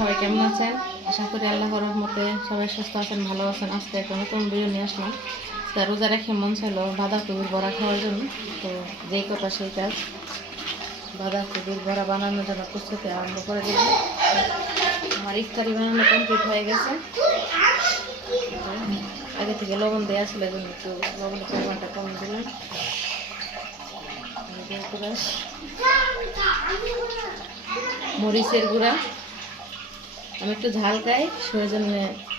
সবাই কেমন আছেন? আশা করি আল্লাহর রহমতে সবাই সুস্থ আছেন, ভালো আছেন। আজকে একটা নতুন ভিডিও নিয়ে আসলাম। তা রোজা রেখে মন চাইলো বাঁধাকপির বড়া খাওয়ার জন্য। তো যেই কথা সেই কাজ বাঁধাকপির বড়া বানানোর জন্য প্রস্তুতি আরম্ভ করে দিলাম। আমার ইফতারি বানানো কমপ্লিট হয়ে গেছে। আগে থেকে লবণ দেওয়া ছিল জন্য একটু লবণের পরিমাণটা কম দিলাম। মরিচের গুঁড়া। আমি একটু ঝাল খাই সেই জন্য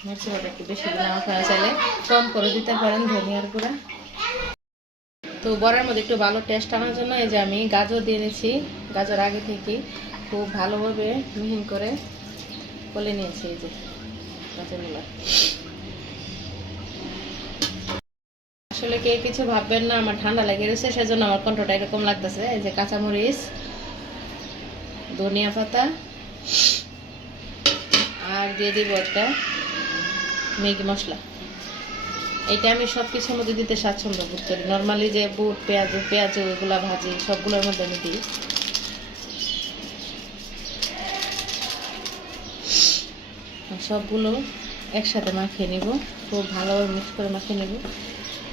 গুঁড়া একটু বেশি দিলাম আপনারা চাইলে কম করে দিতে পারেন ধনিয়ার গুঁড়া। তো বড়ার মধ্যে একটু ভালো টেস্ট আনার জন্য এই যে আমি গাজর দিয়ে নিয়েছি গাজর আগে থেকে খুব ভালোভাবে মিহিন করে কলে নিয়েছি এই যে গাজরগুলো। আসলে কে কিছু ভাববেন না, আমার ঠান্ডা লেগে রয়েছে সেজন্য আমার কণ্ঠটা এরকম লাগতেছে। এই যে কাঁচামরিচ, ধনিয়া পাতা আর দিয়ে দিব একটা ম্যাগি মশলা। এটা আমি সব কিছুর মধ্যে দিতে স্বাচ্ছন্দ্য বোধ করি। নর্মালি যে বুট, পেঁয়াজ পেঁয়াজ, এগুলা ভাজি, সবগুলোর মধ্যে আমি দিই। সবগুলো একসাথে মাখিয়ে নেব। খুব ভালোভাবে মিক্স করে মাখিয়ে নেব।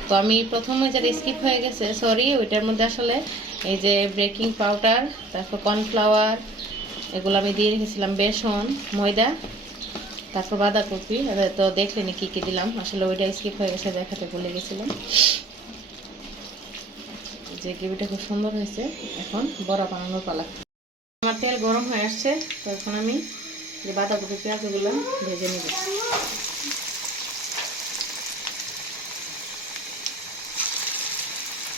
তো আমি প্রথমে যেটা স্কিপ হয়ে গেছে সরি ওইটার মধ্যে আসলে এই যে বেকিং পাউডার তারপর কর্নফ্লাওয়ার এগুলো আমি দিয়ে রেখেছিলাম বেসন, ময়দা। তারপর বাঁধাকপি তো দেখলেনি কী কী দিলাম। আসলে ওইটা স্কিপ হয়ে গেছে, দেখাতে ভুলে গেছিলাম। যে গ্রেভিটা খুব সুন্দর হয়েছে। এখন বড়া বানানোর পালা। আমার তেল গরম হয়ে আসছে, তো এখন আমি যে বাঁধাকপি, পেঁয়াজগুলো ভেজে নেব।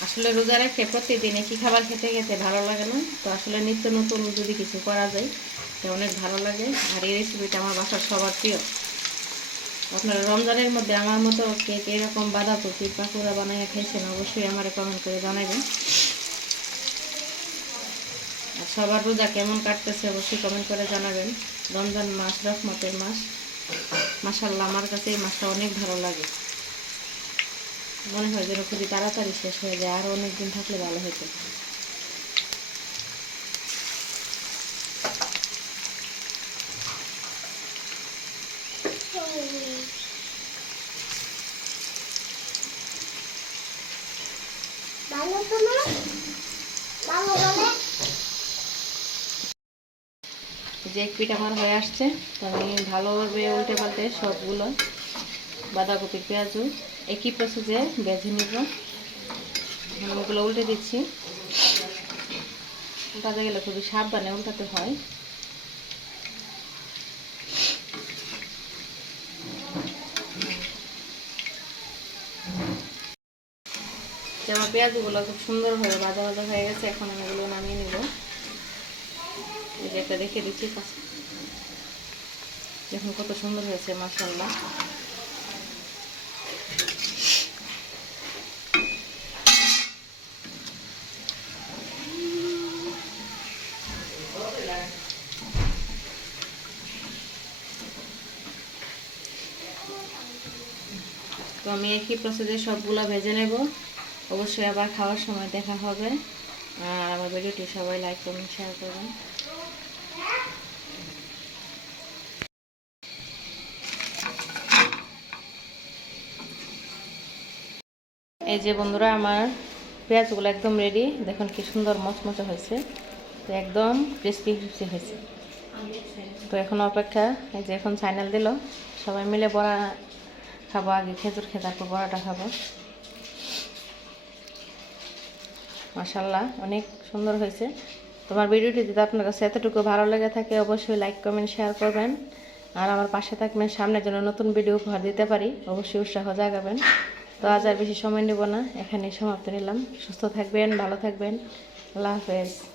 আসলে রোজা রেখে প্রতিদিন একই খাবার খেতে খেতে ভালো লাগে না? তো আসলে নিত্য নতুন যদি কিছু করা যায়, তো অনেক ভালো লাগে। আর এই রেসিপিটা আমার বাসার সবার প্রিয়। আপনারা রমজানের মধ্যে আমার মতো কে কে এরকম বাঁধাকপি পাকুড়া বানাইয়া খাইছেন, অবশ্যই আমার কমেন্ট করে জানাবেন। আর সবার রোজা কেমন কাটতেছে অবশ্যই কমেন্ট করে জানাবেন। রমজান মাস, রহমতের মাস। মাসাল্লাহ আমার কাছে এই মাসটা অনেক ভালো লাগে। মনে হয় যেন খুবই তাড়াতাড়ি শেষ হয়ে যায় আরও অনেক দিন থাকলে ভালো হতো যে এক পিঠ আমার হয়ে আসছে তো আমি ভালোভাবে উল্টে পাল্টে সবগুলো বাঁধাকপি পেঁয়াজু একই প্রসেসে বেজে নিব। এখন ওগুলো উল্টে দিচ্ছি। উল্টাতে গেলে খুবই সাবধানে উল্টাতে হয়। যে আমার পেঁয়াজগুলো খুব সুন্দরভাবে ভাজা ভাজা হয়ে গেছে, এখন আমি এগুলো নামিয়ে নিব। এই যে একটা দেখে দিচ্ছি। দেখুন কত সুন্দর হয়েছে মাসাল্লাহ তো আমি একই প্রসেসে সবগুলো ভেজে নেব। অবশ্যই আবার খাওয়ার সময় দেখা হবে। আর আমার ভিডিওটি সবাই লাইক করুন শেয়ার করবেন। এই যে বন্ধুরা, আমার পেঁয়াজগুলো একদম রেডি দেখুন কি সুন্দর মচমচে হয়েছে। তো একদম ক্রিস্পি ক্রিস্পি হয়েছে। তো এখন অপেক্ষা, এই যে এখন ফাইনাল দিল। সবাই মিলে বড়া খাব, আগে খেজুর খেয়ে তারপর বড়াটা খাব। মাসাল্লাহ অনেক সুন্দর হয়েছে। তোমার ভিডিওটি যদি আপনার কাছে এতটুকু ভালো লেগে থাকে, অবশ্যই লাইক কমেন্ট শেয়ার করবেন। আর আমার পাশে থাকবেন সামনের জন্য নতুন ভিডিও উপহার দিতে পারি, অবশ্যই উৎসাহ জাগাবেন। তো আজ আর বেশি সময় নেব না এখানে সমাপ্ত নিলাম। সুস্থ থাকবেন, ভালো থাকবেন। আল্লাহ হাফেজ।